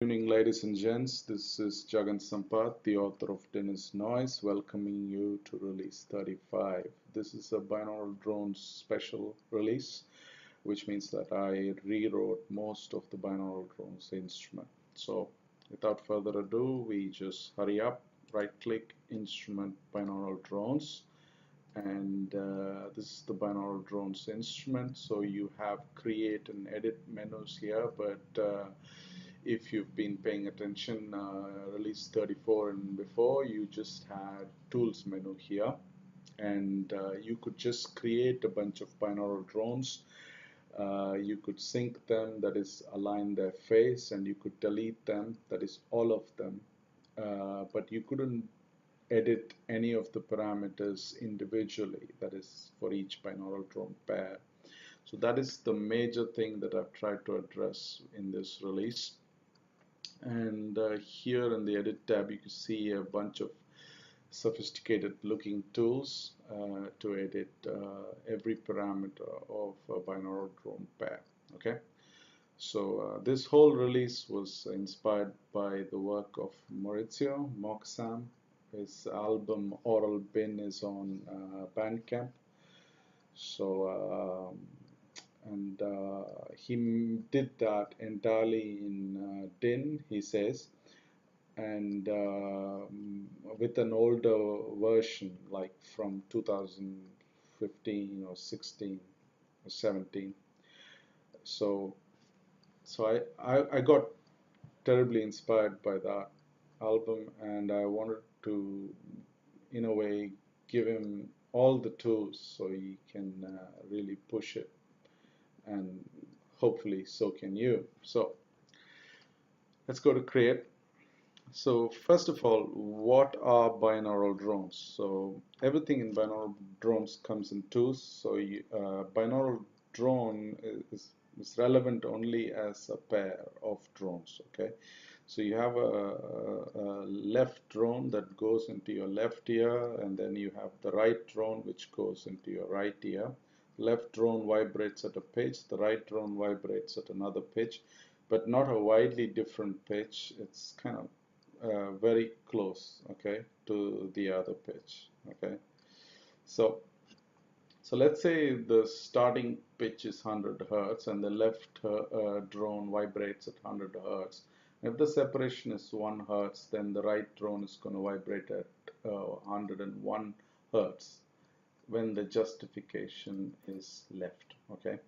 Good evening, ladies and gents. This is Jagan Sampath, the author of Dennis Noise, welcoming you to release 35. This is a binaural drones special release, which means that I rewrote most of the binaural drones instrument. So, without further ado, we just hurry up, right-click Instrument Binaural Drones, and this is the binaural drones instrument. So you have create and edit menus here, but if you've been paying attention, release 34 and before, you just had tools menu here, and you could just create a bunch of binaural drones. You could sync them, that is align their phase, and you could delete them, that is all of them, but you couldn't edit any of the parameters individually, that is for each binaural drone pair. So that is the major thing that I've tried to address in this release. And here in the edit tab, you can see a bunch of sophisticated looking tools to edit every parameter of a binaural drone pair. Okay, so this whole release was inspired by the work of Maurizio Moxam. His album Oral Bin is on Bandcamp. So and he did that entirely in DIN, he says, and with an older version, like from 2015 or 16 or 17. So I got terribly inspired by that album, and I wanted to, in a way, give him all the tools so he can really push it, and hopefully so can you. So let's go to create. So first of all, what are binaural drones? So everything in binaural drones comes in twos. So binaural drone is relevant only as a pair of drones. Okay, so you have a left drone that goes into your left ear, and then you have the right drone which goes into your right ear. Left drone vibrates at a pitch, the right drone vibrates at another pitch, but not a widely different pitch. It's kind of very close, okay, to the other pitch. Okay, so let's say the starting pitch is 100 hertz and the left drone vibrates at 100 hertz. If the separation is 1 hertz, then the right drone is going to vibrate at 101 hertz when the justification is left. Okay,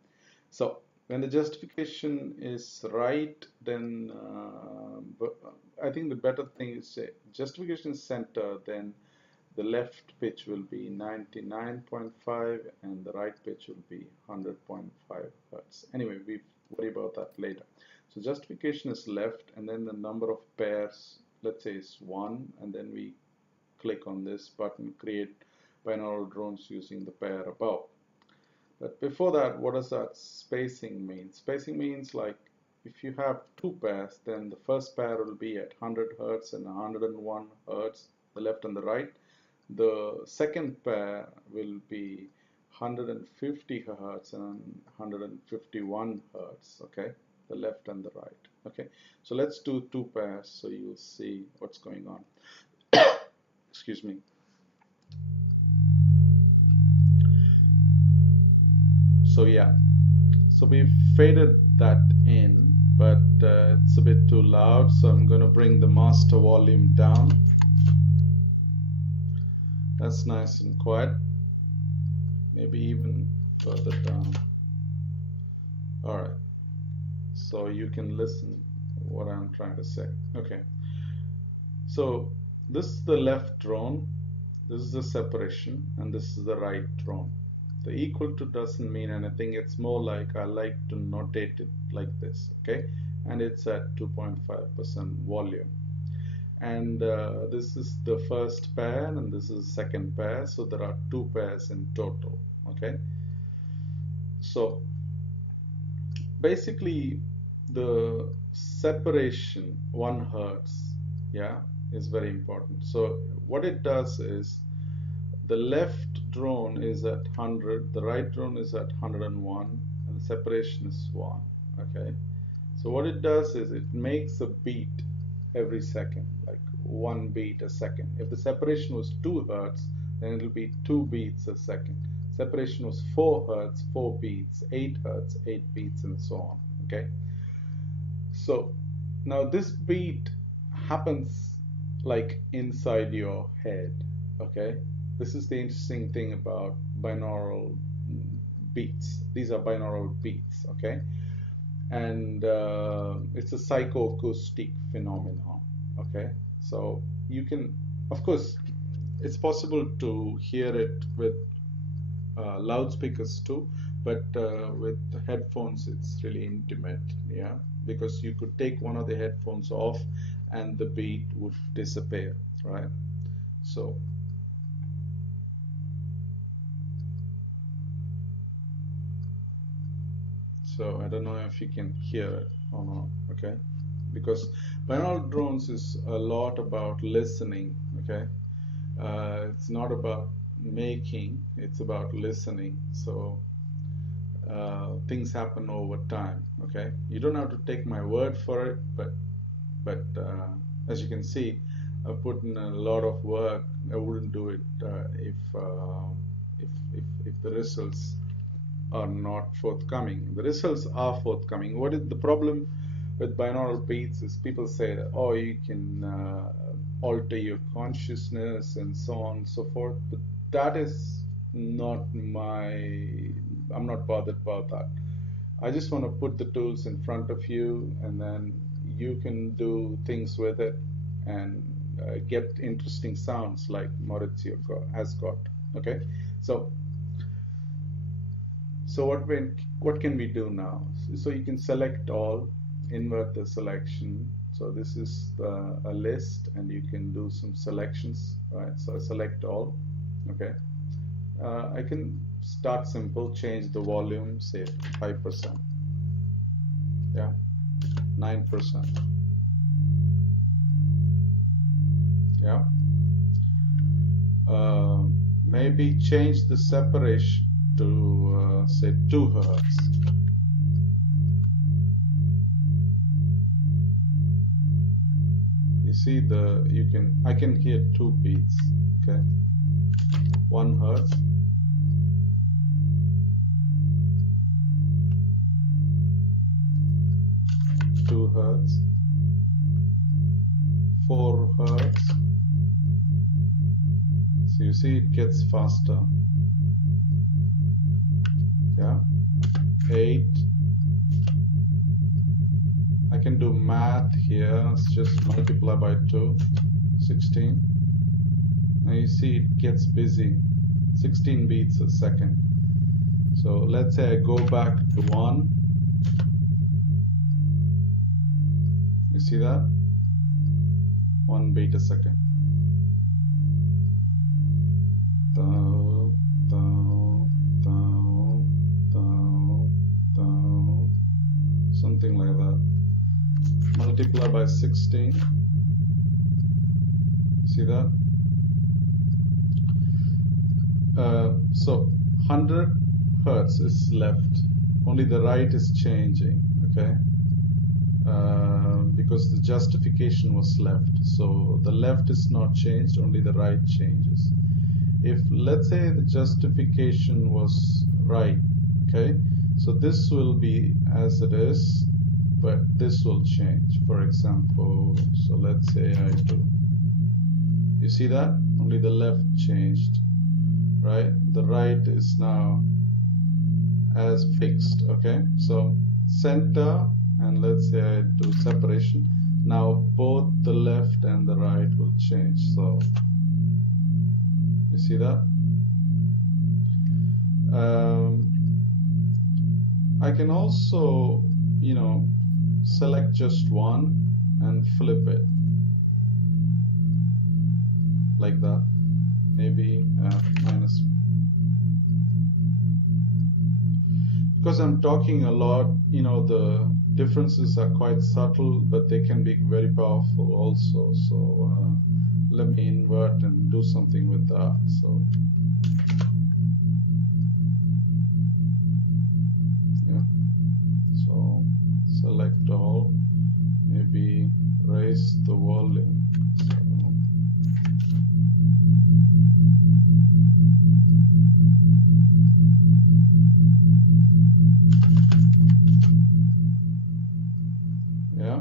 so when the justification is right, then I think the better thing is justification is center, then the left pitch will be 99.5 and the right pitch will be 100.5 hertz. Anyway, we worry about that later. So justification is left, and then the number of pairs, let's say, is 1, and then we click on this button, create binaural drones using the pair above. But before that, what does that spacing mean? Spacing means, like, if you have two pairs, then the first pair will be at 100 hertz and 101 hertz, the left and the right. The second pair will be 150 hertz and 151 hertz, okay, the left and the right. Okay, so let's do two pairs so you'll see what's going on. Excuse me. So yeah, so we've faded that in, but it's a bit too loud, so I'm going to bring the master volume down. That's nice and quiet, maybe even further down. All right, so you can listen what I'm trying to say. Okay, so this is the left drone, this is the separation, and this is the right drone. The equal to doesn't mean anything. It's more like, I like to notate it like this, okay? And it's at 2.5% volume. And this is the first pair, and this is the second pair. So there are two pairs in total, okay? So basically, the separation 1 hertz, yeah, is very important. So what it does is, the left drone is at 100, the right drone is at 101, and the separation is 1. Okay, So what it does is it makes a beat every second, like one beat a second. If the separation was 2 hertz, then it'll be 2 beats a second. Separation was 4 hertz, 4 beats, 8 hertz, 8 beats, and so on. Okay. So now this beat happens like inside your head. Okay. This is the interesting thing about binaural beats. These are binaural beats. Okay. And it's a psychoacoustic phenomenon. Okay, so you can, of course, it's possible to hear it with loudspeakers too, but with headphones it's really intimate. Yeah, because you could take one of the headphones off and the beat would disappear, right? So I don't know if you can hear it or not. Okay, because binaural drones is a lot about listening. Okay, it's not about making, it's about listening. So things happen over time. Okay, you don't have to take my word for it, but as you can see, I've put in a lot of work. I wouldn't do it if the results are not forthcoming. The results are forthcoming. What is the problem with binaural beats is people say that, oh, you can alter your consciousness and so on and so forth, but that is not my, I'm not bothered about that. I just want to put the tools in front of you, and then you can do things with it and get interesting sounds like Maurizio has got. Okay, so what can we do now? So you can select all, invert the selection. So this is a list, and you can do some selections, right? So I select all. Okay, I can start simple, change the volume, say 5%. Yeah, 9%. Yeah, maybe change the separation to say 2 hertz. You see I can hear 2 beats. Okay, 1 hertz, 2 hertz, 4 hertz. So you see it gets faster. Yeah, 8. I can do math here. Let's just multiply by 2. 16. Now you see it gets busy. 16 beats a second. So let's say I go back to 1. You see that? 1 beat a second. Something like that. Multiply by 16. See that? So 100 hertz is left. Only the right is changing. Okay. Because the justification was left. So the left is not changed, only the right changes. If let's say the justification was right, okay, so this will be as it is, but this will change. For example, so let's say I do, you see that? Only the left changed, right? The right is now as fixed, okay? So center, and let's say I do separation. Now both the left and the right will change. So you see that? I can also, select just one and flip it like that. Maybe minus. Because I'm talking a lot, the differences are quite subtle, but they can be very powerful also. So let me invert and do something with that. So yeah, so select all. raise the volume. So, yeah.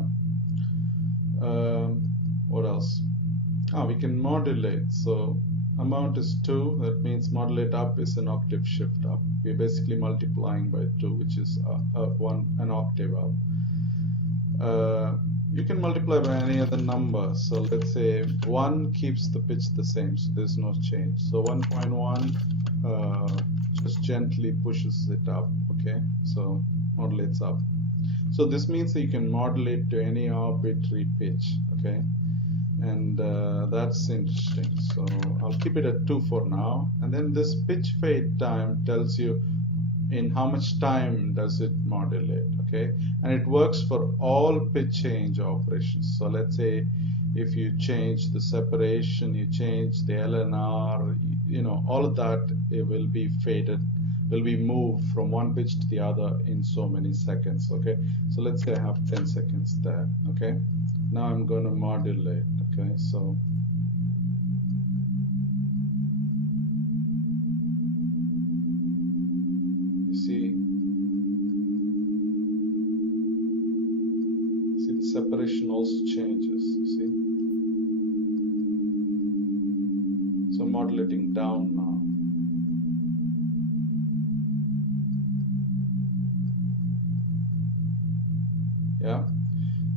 What else? We can modulate. So amount is 2. That means modulate up is an octave shift up. We're basically multiplying by 2, which is an octave up. You can multiply by any other number. So let's say 1 keeps the pitch the same, so there's no change. So 1.1 just gently pushes it up. Okay, so modulates up. So this means that you can modulate to any arbitrary pitch. Okay, and that's interesting. So I'll keep it at 2 for now, and then this pitch fade time tells you in how much time does it modulate. Okay, and it works for all pitch change operations. So let's say if you change the separation, you change the LNR, you know, all of that, it will be faded, will be moved from one pitch to the other in so many seconds. Okay, so let's say I have 10 seconds there. Okay, now I'm going to modulate. Okay, so you see the separation also changes. You see, so I'm modulating down now. Yeah,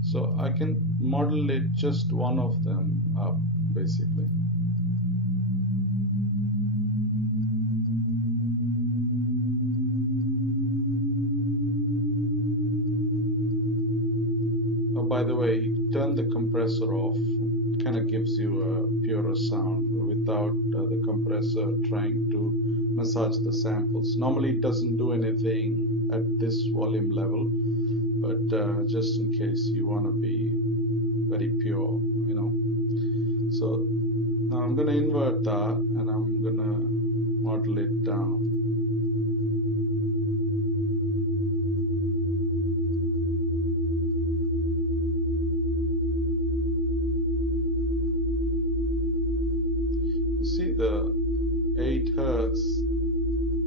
so I can modulate just one of them up, basically. Oh, by the way, turn the compressor off. It kind of gives you a purer sound without the compressor trying to massage the samples. Normally it doesn't do anything at this volume level, but just in case you want to be very pure, you know. So now I'm going to invert that and I'm going to modulate down. You see the 8 Hertz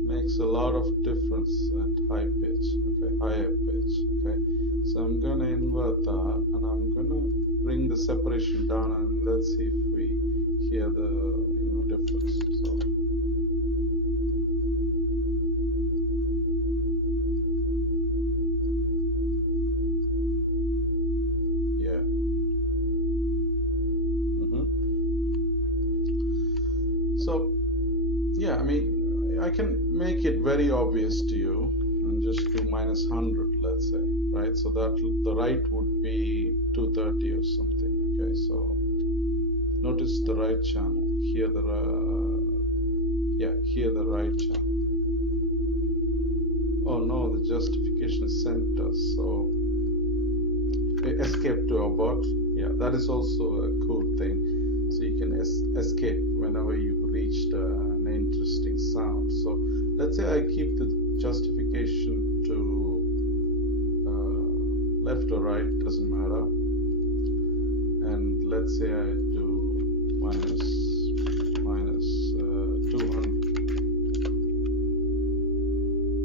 makes a lot of difference at high pitch, okay, higher pitch, okay. So I'm going to invert that and I'm going to bring the separation down and let's see if we hear the difference. So yeah. So yeah, I mean, I can make it very obvious to you and just do -100, let's say, right? So that the right would be 230 or something. Okay, so notice the right channel. Here the here the right channel. Oh no, the justification is center. So escape to abort. Yeah, that is also a cool thing. So you can escape whenever you've reached an interesting sound. So let's say I keep the justification to left or right, doesn't matter. And let's say I do minus 200.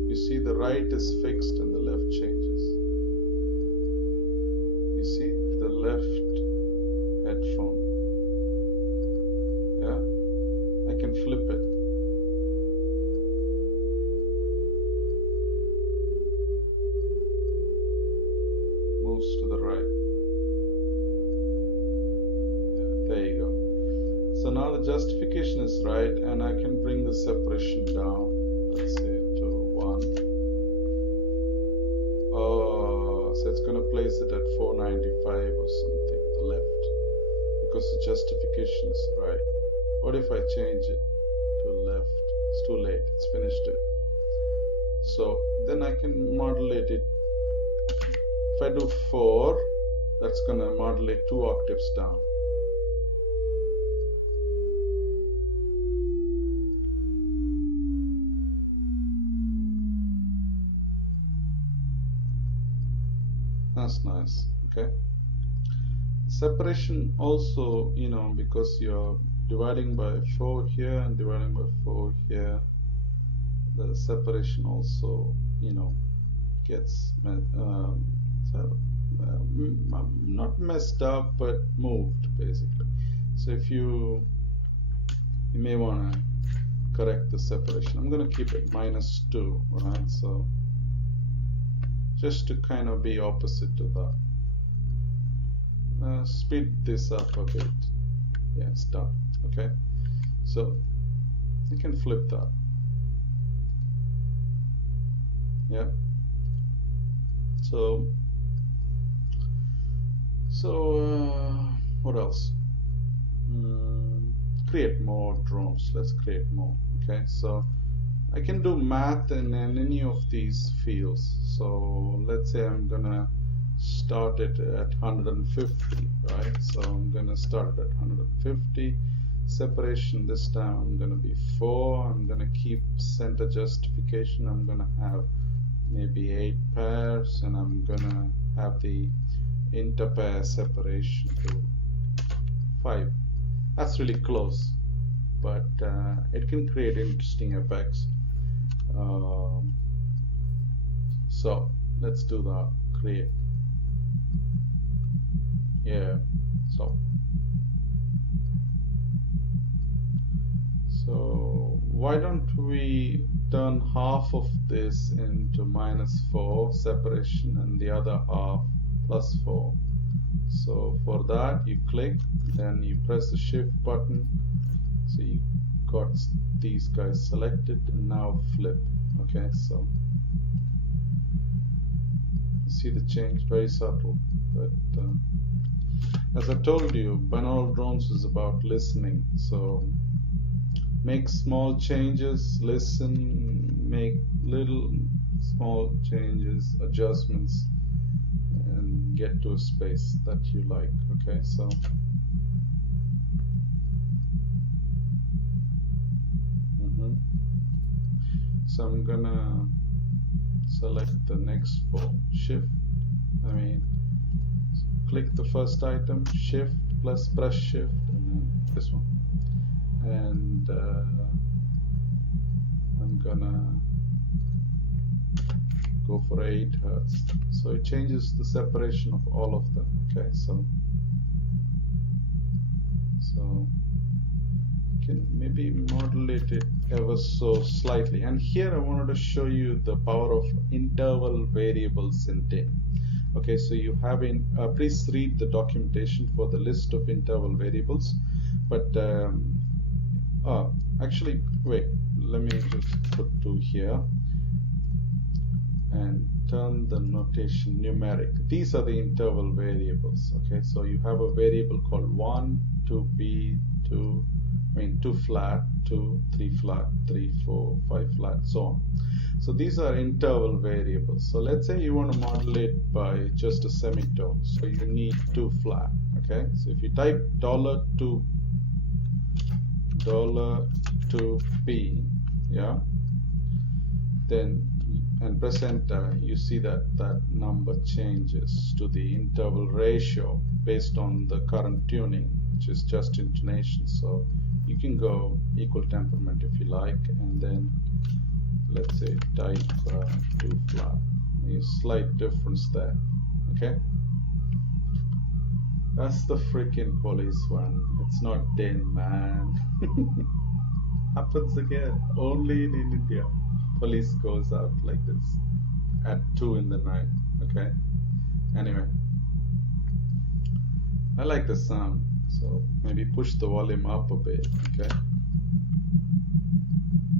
You see the right is fixed and the left changes. You see the left headphone. Yeah, I can flip it. Moves to the right. Yeah, there you go. So now the justification is right, and I can bring the separation down. Let's say to 1. Oh, so it's going to place it at 495 or something, the left, because the justification is right. What if I change it to left? It's too late, it's finished it. So then I can modulate it. If I do 4, that's going to modulate 2 octaves down. That's nice. Okay. Separation also, you know, because you're dividing by 4 here and dividing by 4 here, the separation also, you know, gets not messed up but moved basically. So if you may want to correct the separation. I'm going to keep it -2, right? So just to kind of be opposite to that. Speed this up a bit. Yeah, it's done. Okay, so you can flip that. Yeah. So what else? Create more drones. Let's create more. Okay, so I can do math in any of these fields. So let's say I'm gonna start it at 150, right? So I'm gonna start it at 150. Separation this time I'm gonna be 4. I'm gonna keep center justification. I'm gonna have maybe 8 pairs, and I'm gonna have the interpair separation to 5. That's really close, but it can create interesting effects. So let's do that. Create. Yeah. So why don't we turn half of this into -4 separation and the other half +4? So for that you click, then you press the shift button, so you got these guys selected, and now flip. Okay, so you see the change, very subtle, but as I told you, binaural drones is about listening. So make small changes, listen, make little small changes, adjustments, and get to a space that you like. Okay, so so I'm gonna select the next 4. Click the first item, shift plus press shift, and then this one, and I'm gonna go for 8 Hertz. So it changes the separation of all of them. Okay, so you can maybe modulate it ever so slightly. And here I wanted to show you the power of interval variables in DIN. Okay, so you have please read the documentation for the list of interval variables. But actually, wait, let me just put 2 here and turn the notation numeric. These are the interval variables. Okay, so you have a variable called 1, 2B, 2 flat, 2, 3 flat, 3, 4, 5 flat, so on. So these are interval variables. So let's say you want to modulate by just a semitone. So you need 2 flat. Okay, so if you type $2 $2B, yeah, then and press enter, you see that that number changes to the interval ratio based on the current tuning, which is just intonation. So you can go equal temperament if you like, and then let's say type 2 flat. A slight difference there. Okay, that's the freaking police one. It's not DIN, man. Happens again, only in India. Police goes out like this at 2 in the night. Okay, anyway, I like the sound, so maybe push the volume up a bit. Okay,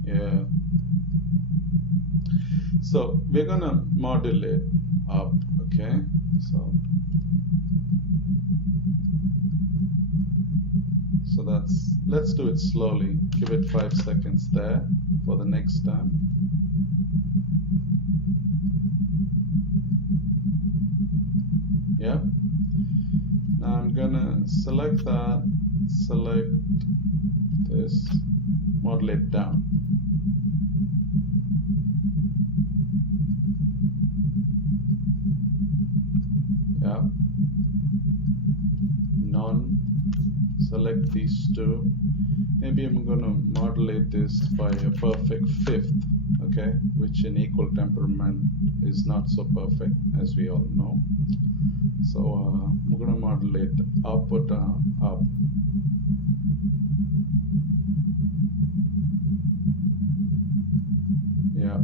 yeah, so we're gonna modulate up. Okay, so let's do it slowly. Give it 5 seconds there for the next time. Yeah, now I'm gonna select that, select this, modulate down. Yeah, none. Select these two. Maybe I'm going to modulate this by a perfect fifth, okay, which in equal temperament is not so perfect, as we all know. So we're going to modulate up or down, up. Yeah.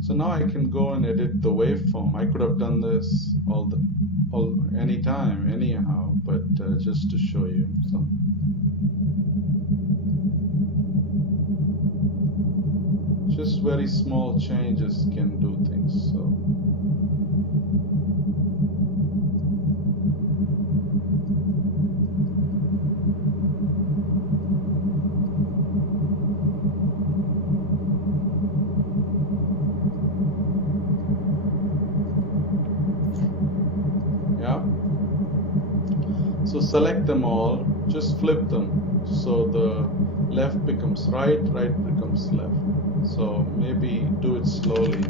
So now I can go and edit the waveform. I could have done this anytime, anyhow, but just to show you. So just very small changes can do things. So yeah. So select them all, just flip them. So the left becomes right, right becomes left. So maybe do it slowly.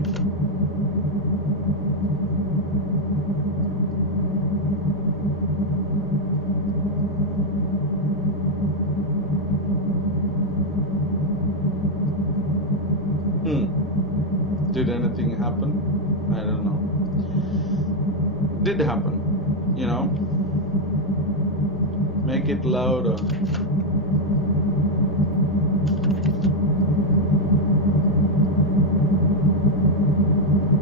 Did anything happen? I don't know. Did happen, you know. Make it louder.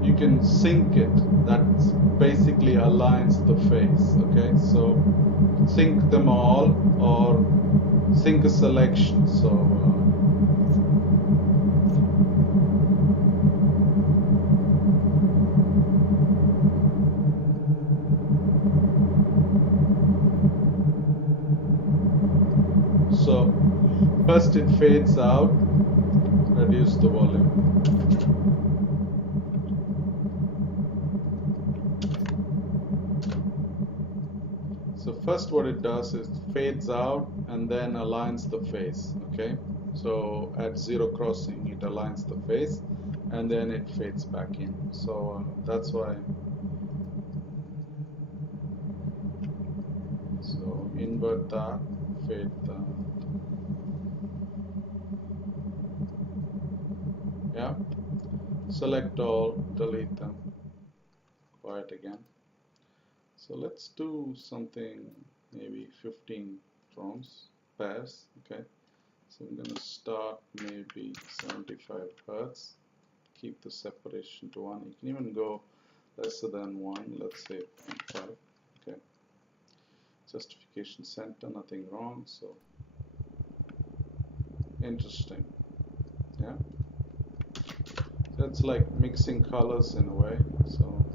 You can sync it. That basically aligns the face, okay? So sync them all or sync a selection. So first it fades out, reduce the volume. So first what it does is fades out and then aligns the face, okay? So at zero crossing it aligns the face and then it fades back in. So that's why. So invert that, fade that. Yeah. Select all, delete them, quiet again. So let's do something, maybe 15 tones, pairs, okay. So I'm going to start maybe 75 Hertz, keep the separation to 1. You can even go lesser than 1, let's say 0.5, okay. Justification center, nothing wrong, so interesting, yeah. So it's like mixing colors in a way, so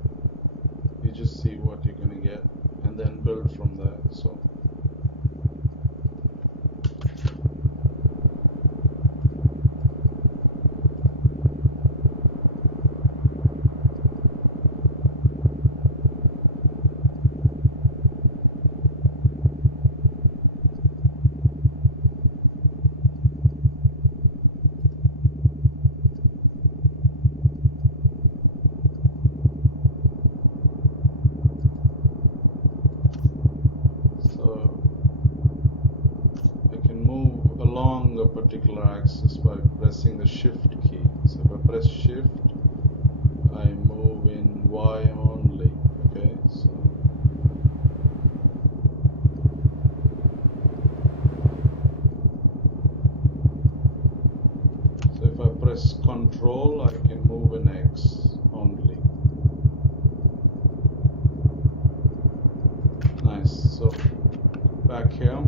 you just see what you're going to get and then build from there. So a particular axis by pressing the shift key. So if I press shift, I move in Y only, okay? So if I press control, I can move in X only. Nice. So back here,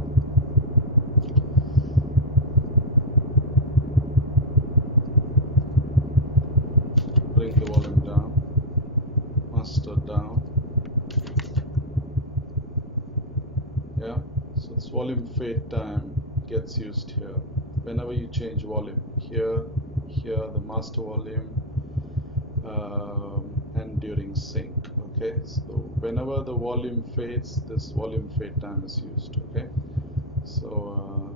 bring the volume down, master down. Yeah, so this volume fade time gets used here. Whenever you change volume, here, the master volume, and during sync. Okay, so whenever the volume fades, this volume fade time is used. Okay, so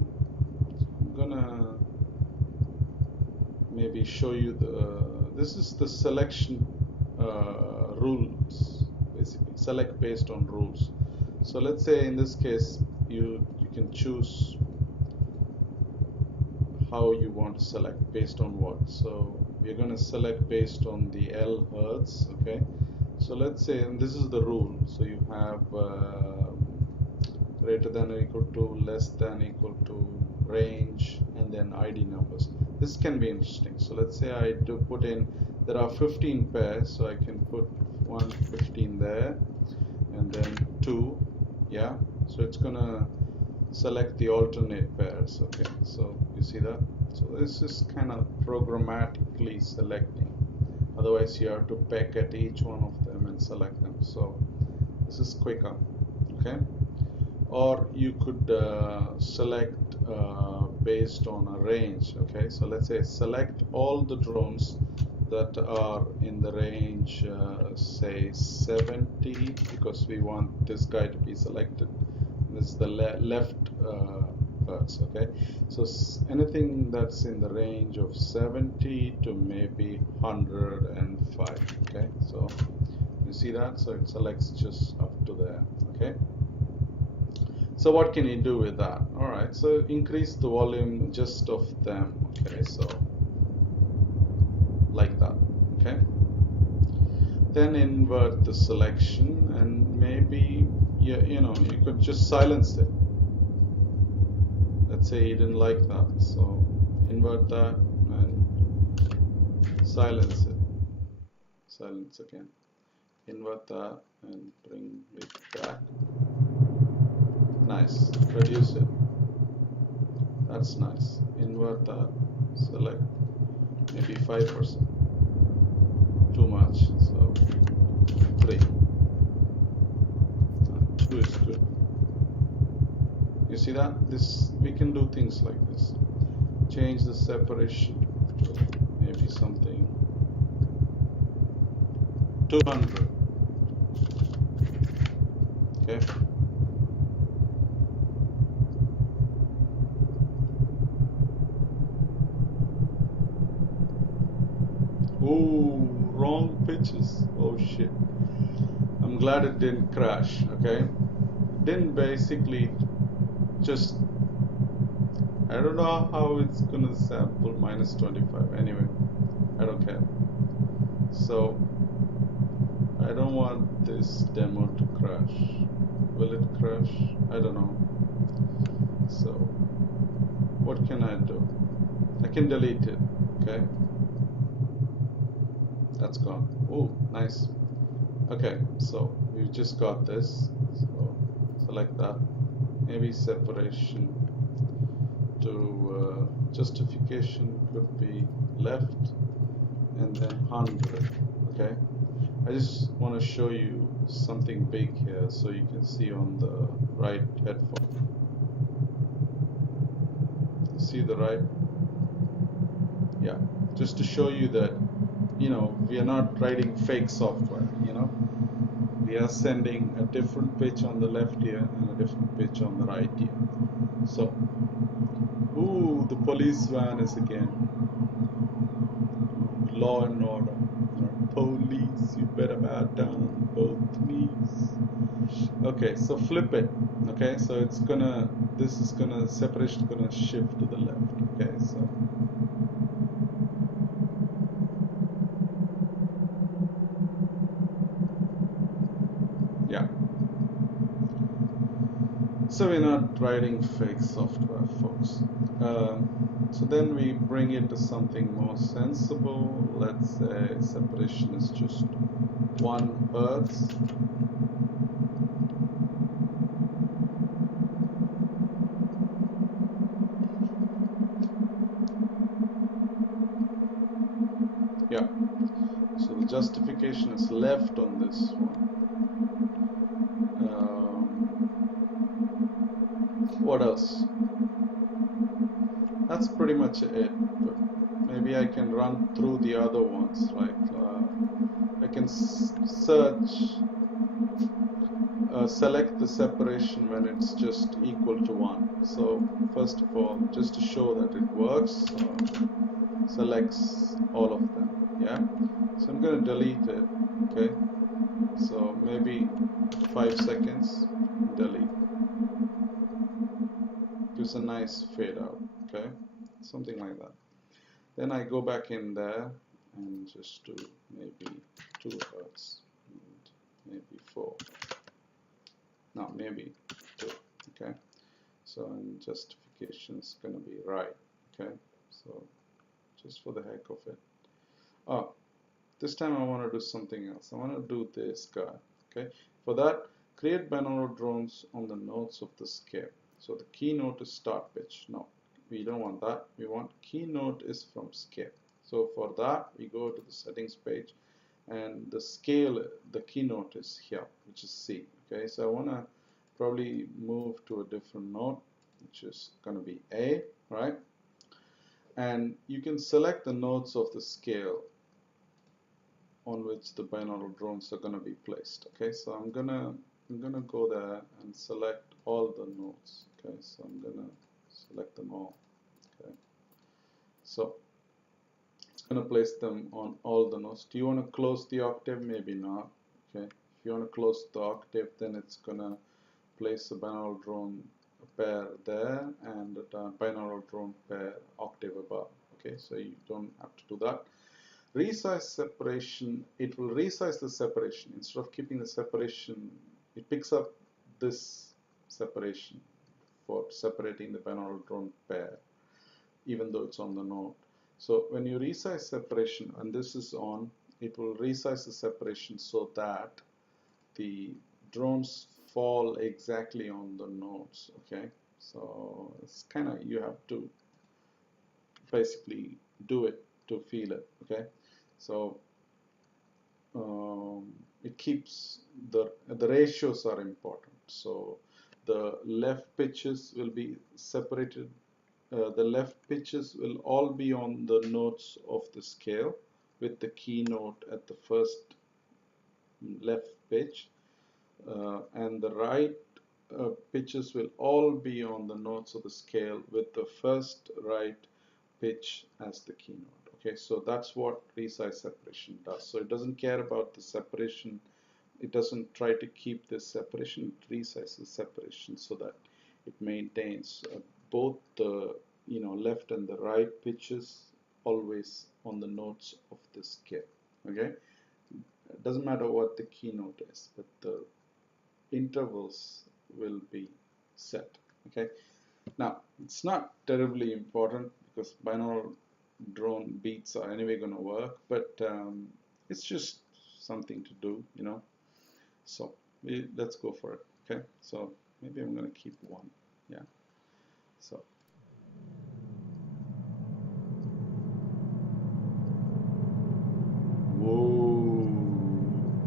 I'm gonna maybe show you this is the selection rules, basically select based on rules. So let's say in this case you can choose how you want to select based on what. So we're going to select based on the L hertz. Okay, so let's say, and this is the rule, so you have greater than or equal to, less than equal to, range, and then ID numbers. This can be interesting. So let's say I do put in, there are 15 pairs, so I can put 115 there, and then 2, yeah, so it's gonna select the alternate pairs. Okay, so you see that? So this is kind of programmatically selecting, otherwise you have to peck at each one of them and select them. So this is quicker. Okay, or you could select based on a range. Okay, so let's say select all the drones that are in the range say 70, because we want this guy to be selected. This is the left hertz. Okay, so anything that's in the range of 70 to maybe 105. Okay, so you see that? So it selects just up to there. Okay, so what can you do with that? All right, so increase the volume just of them. Okay, so like that. Okay, then invert the selection, and maybe you know, you could just silence it. Let's say you didn't like that, so invert that and silence it. Silence again. Invert that and bring it back. Nice. Reduce it. That's nice. Invert that. Select maybe 5%. Too much. So 3. 2 is good. You see that? This, we can do things like this. Change the separation to maybe something 200. Okay. Ooh, wrong pitches. Oh shit. I'm glad it didn't crash. Okay. Didn't basically just, I don't know how it's gonna sample minus 25. Anyway, I don't care. So I don't want this demo to crash. Will it crash? I don't know. So what can I do? I can delete it. Okay, that's gone. Oh, nice. Okay, so we've just got this. So select that. Maybe separation to justification could be left, and then 100. Okay, I just want to show you something big here, so you can see on the right headphone. See the right? Yeah, just to show you that, you know, we are not writing fake software. You know, we are sending a different pitch on the left ear and a different pitch on the right ear. So, ooh, the police van is again. Law and order. Police, you better bow down both knees. Okay, so flip it. Okay, so it's gonna, this is gonna, separation is gonna shift to the left. Okay, so yeah. So we're not writing fake software, folks. So then we bring it to something more sensible. Let's say separation is just 1 hertz. Yeah. So the justification is left on this one. What else? That's pretty much it. But maybe I can run through the other ones. Like I can search, select the separation when it's just equal to 1. So first of all, just to show that it works, selects all of them. Yeah. So I'm going to delete it. Okay. So maybe 5 seconds. delete. Gives a nice fade out, okay? Something like that. Then I go back in there and just do maybe 2 hertz, and maybe 4. No, maybe 2, okay? So, and justification is going to be right, okay? So, just for the heck of it. Oh, this time I want to do something else. I want to do this guy, okay? For that, create binaural drones on the notes of the scale. So the key note is start pitch. No, we don't want that. We want key note is from scale. So for that, we go to the settings page, and the scale, the key note is here, which is C. Okay, so I want to probably move to a different note, which is going to be A, right? And you can select the notes of the scale on which the binaural drones are going to be placed. Okay, so I'm gonna go there and select all the notes. Okay, so I'm gonna select them all. Okay, so it's gonna place them on all the notes. Do you want to close the octave? Maybe not. Okay, if you want to close the octave, then it's gonna place a binaural drone pair there and a binaural drone pair octave above. Okay, so you don't have to do that. Resize separation, it will resize the separation. Instead of keeping the separation, it picks up this separation for separating the binaural drone pair, even though it's on the note. So when you resize separation, and this is on, it will resize the separation so that the drones fall exactly on the notes, okay? So it's kind of, you have to basically do it to feel it, okay? So it keeps the ratios are important. So the left pitches will be separated. The left pitches will all be on the notes of the scale with the key note at the first left pitch, and the right pitches will all be on the notes of the scale with the first right pitch as the key note. Okay, so that's what resize separation does. So it doesn't care about the separation. It doesn't try to keep this separation. It resizes separation so that it maintains both the left and the right pitches always on the notes of the scale. Okay, it doesn't matter what the key note is, but the intervals will be set. Okay, now it's not terribly important because binaural drone beats are anyway going to work, but it's just something to do, so let's go for it. Okay, so maybe I'm going to keep 1. Yeah, so whoa,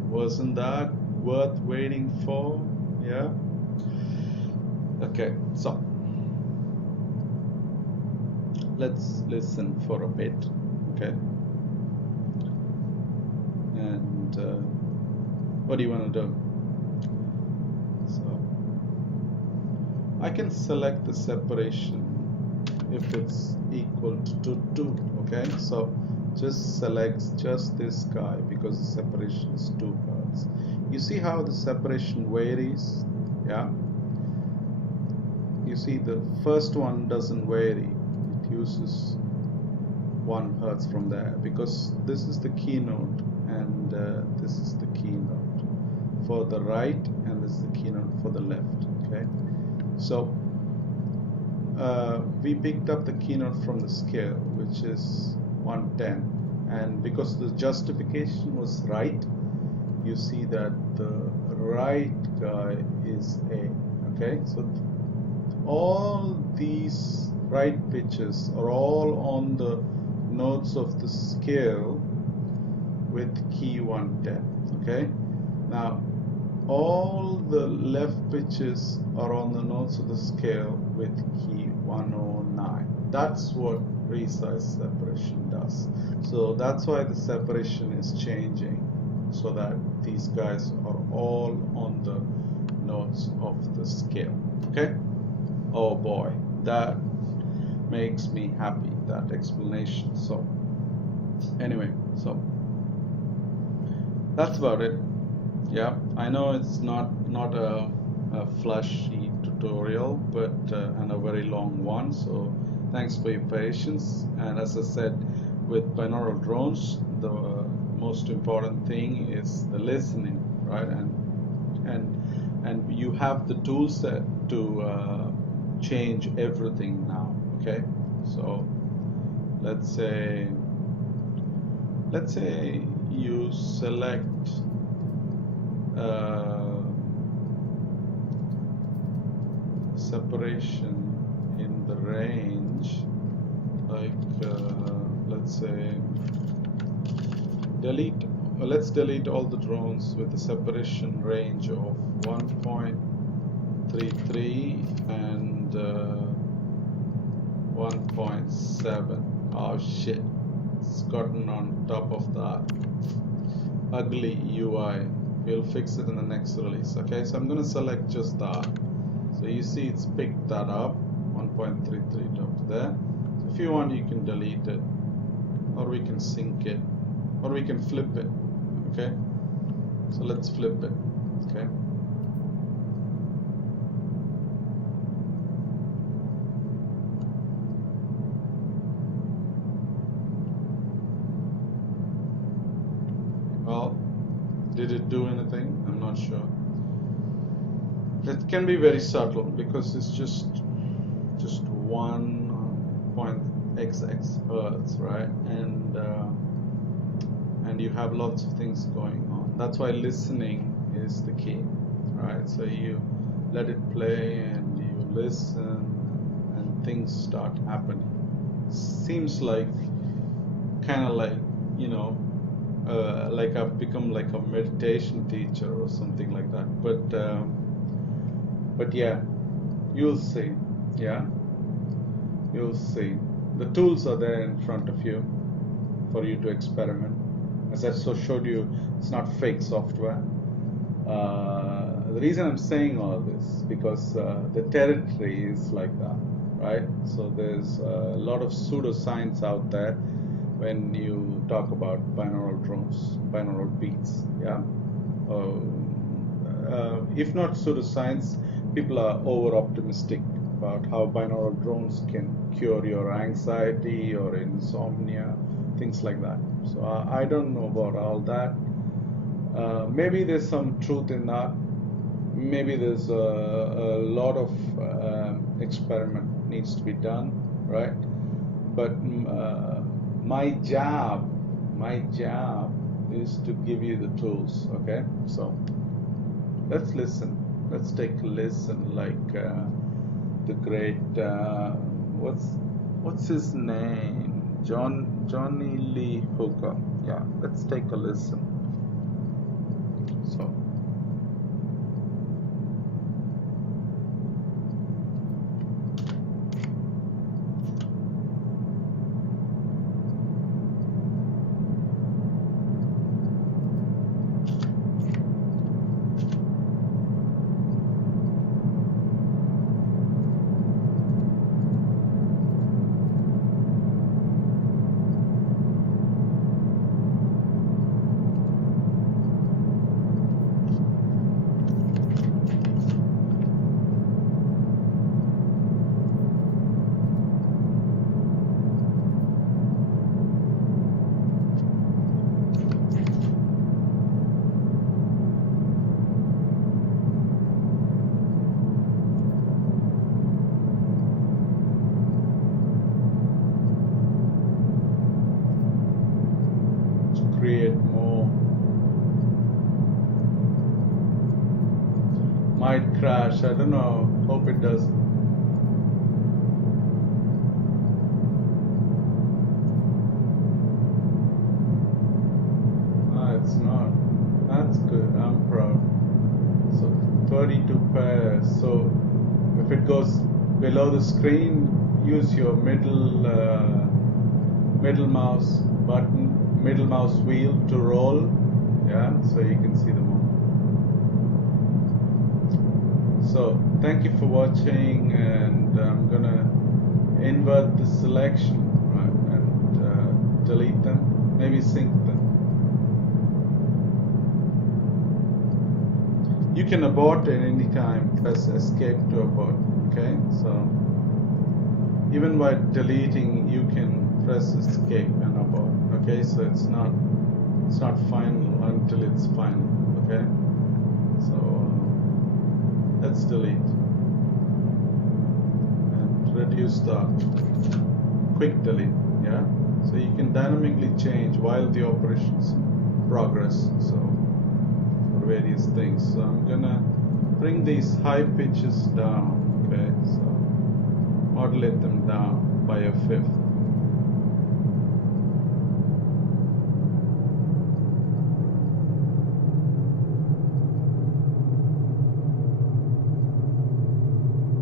wasn't that worth waiting for? Yeah. Okay, so let's listen for a bit. Okay, and what do you want to do? So I can select the separation if it's equal to 2. Okay, so just selects just this guy because the separation is 2 hertz. You see how the separation varies? Yeah, you see the first one doesn't vary. It uses 1 hertz from there because this is the keynote and this is the keynote for the right, and this is the keynote for the left. Okay, so we picked up the keynote from the scale, which is 110, and because the justification was right, you see that the right guy is A. Okay, so all these right pitches are all on the notes of the scale with key 110. Okay, now all the left pitches are on the notes of the scale with key 109. That's what resize separation does. So that's why the separation is changing, so that these guys are all on the notes of the scale. Okay? Oh boy, that makes me happy, that explanation. So anyway, so that's about it. Yeah, I know it's not a a flashy tutorial, but and a very long one. So thanks for your patience. And as I said, with binaural drones, the most important thing is the listening, right? And you have the tool set to change everything now. Okay, so let's say you select separation in the range, like let's say let's delete all the drones with the separation range of 1.33 and 1.7. Oh shit, it's gotten on top of that ugly UI. We'll fix it in the next release. Okay, so I'm going to select just that. So you see it's picked that up, 1.33 up to there. So if you want, you can delete it, or we can sync it, or we can flip it. Okay, so let's flip it. Okay, well, did it do anything? I'm not sure. It can be very subtle because it's just 1.xx hertz, right? And you have lots of things going on. That's why listening is the key, right? So you let it play and you listen, and things start happening. Seems like kind of like, you know, like I've become like a meditation teacher or something like that. But yeah, you'll see. Yeah, you'll see. The tools are there in front of you for you to experiment. As I showed you, it's not fake software. The reason I'm saying all this is because the territory is like that, right? So there's a lot of pseudoscience out there when you talk about binaural drones, binaural beats, yeah? If not pseudoscience, people are over-optimistic about how binaural drones can cure your anxiety or insomnia, things like that. So I don't know about all that. Maybe there's some truth in that. Maybe there's a lot of experiment needs to be done, right? But my job is to give you the tools. Okay, so let's listen. Let's take a listen, like the great what's his name? Johnny Lee Hooker. Yeah, let's take a listen. So create more. Might crash, I don't know, hope it doesn't. It's not. That's good, I'm proud. So 32 pairs, so if it goes below the screen, use your middle mouse button, middle mouse wheel to roll, yeah, so you can see them all. So thank you for watching, and I'm gonna invert the selection, right, and delete them, maybe sync them. You can abort at any time, press escape to abort. Okay, so even while deleting, you can press escape and abort. Okay, so it's not final until it's final. Okay, so let's delete and reduce the quick delete. Yeah, so you can dynamically change while the operations progress. So for various things. So I'm gonna bring these high pitches down. Okay, so modulate them down by a fifth.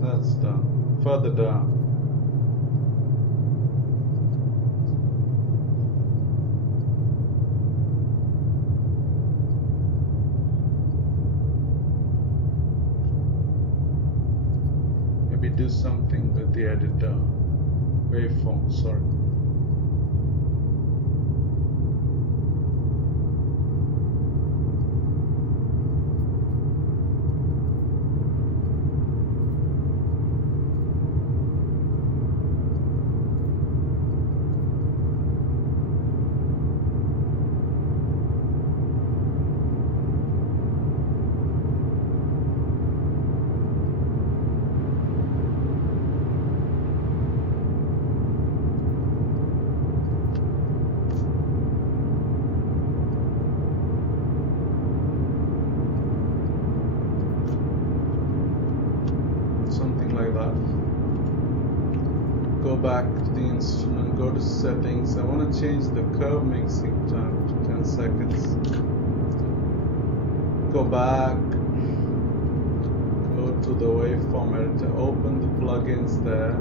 That's done. Further down. Maybe do something with the editor. Waveform, sorry. Something like that. Go back to the instrument, go to settings. I want to change the curve mixing time to 10 seconds. Go back, go to the waveform editor, open the plugins there,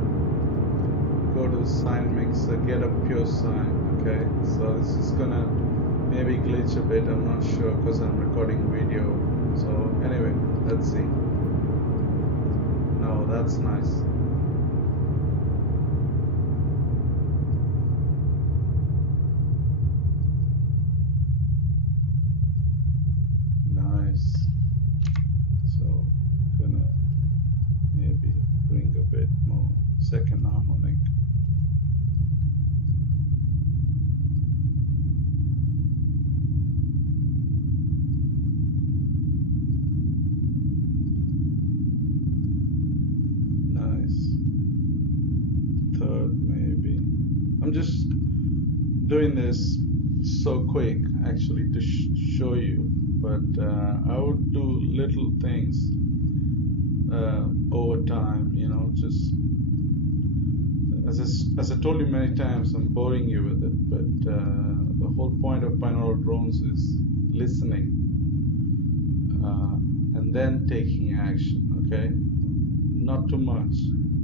go to the sine mixer, get a pure sine. Okay, so this is gonna maybe glitch a bit, I'm not sure because I'm recording video. So anyway, let's see. No, that's nice. Nice. So gonna maybe bring a bit more second harmonic. Third maybe. I'm just doing this so quick actually to show you, but I would do little things over time, you know, just as I told you many times, I'm boring you with it, but the whole point of binaural drones is listening and then taking action. Okay, not too much.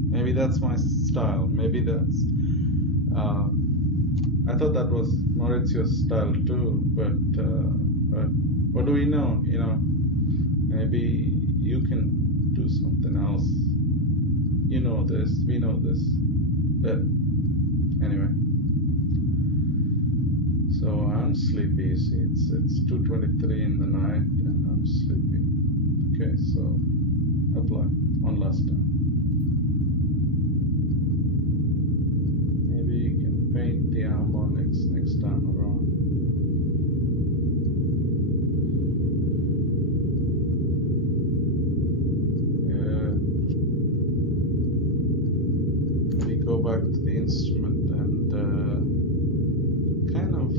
Maybe that's my style. Maybe that's. I thought that was Maurizio's style too, but what do we know? You know, maybe you can do something else. You know this. We know this. But anyway, so I'm sleepy. You see, it's 2:23 in the night, and I'm sleepy. Okay, so apply one last time. Maybe you can paint the harmonics next time around. Yeah. Maybe go back to the instrument and kind of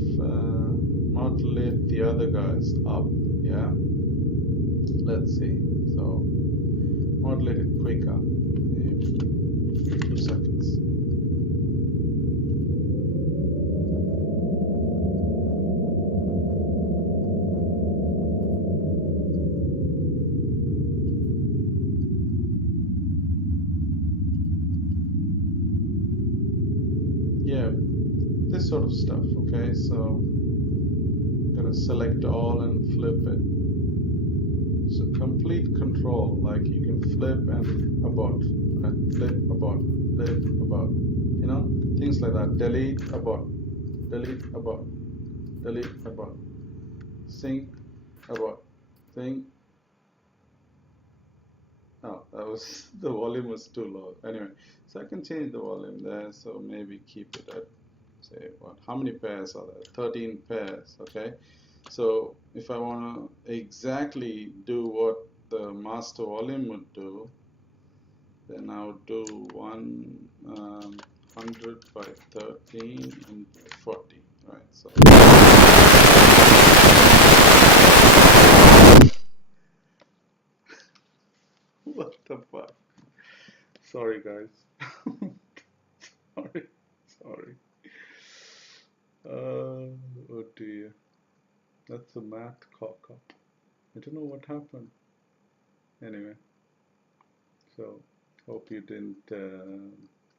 modulate the other guys up. Yeah. Let's see. So modulate it quicker. Maybe 2 seconds. Yeah, this sort of stuff. Okay, so I'm gonna select all and flip it. So complete control, like you can flip and abort, and flip, abort, you know, things like that. Delete, abort, delete, abort, delete, abort, sync, abort, sync, Oh, that was the volume was too low. Anyway, so I can change the volume there. So maybe keep it at, say, what? How many pairs are there? 13 pairs. Okay. So if I want to exactly do what the master volume would do, then I would do 100 by 13 and 40. Right. So what the fuck? Sorry, guys. Sorry. Sorry. Oh dear. That's a math cock up. I don't know what happened. Anyway, so hope you didn't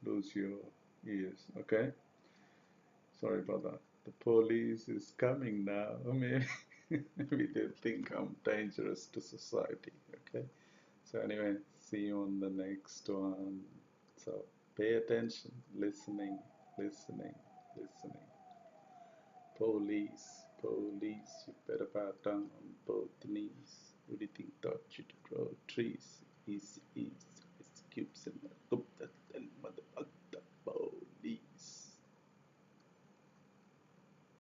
lose your ears. Okay, sorry about that. The police is coming now. Maybe, maybe they think I'm dangerous to society. Okay, so anyway, see you on the next one. So pay attention, listening, listening, listening. Police, police, you better bow down on both knees. Who do you think taught you to grow trees? Easy.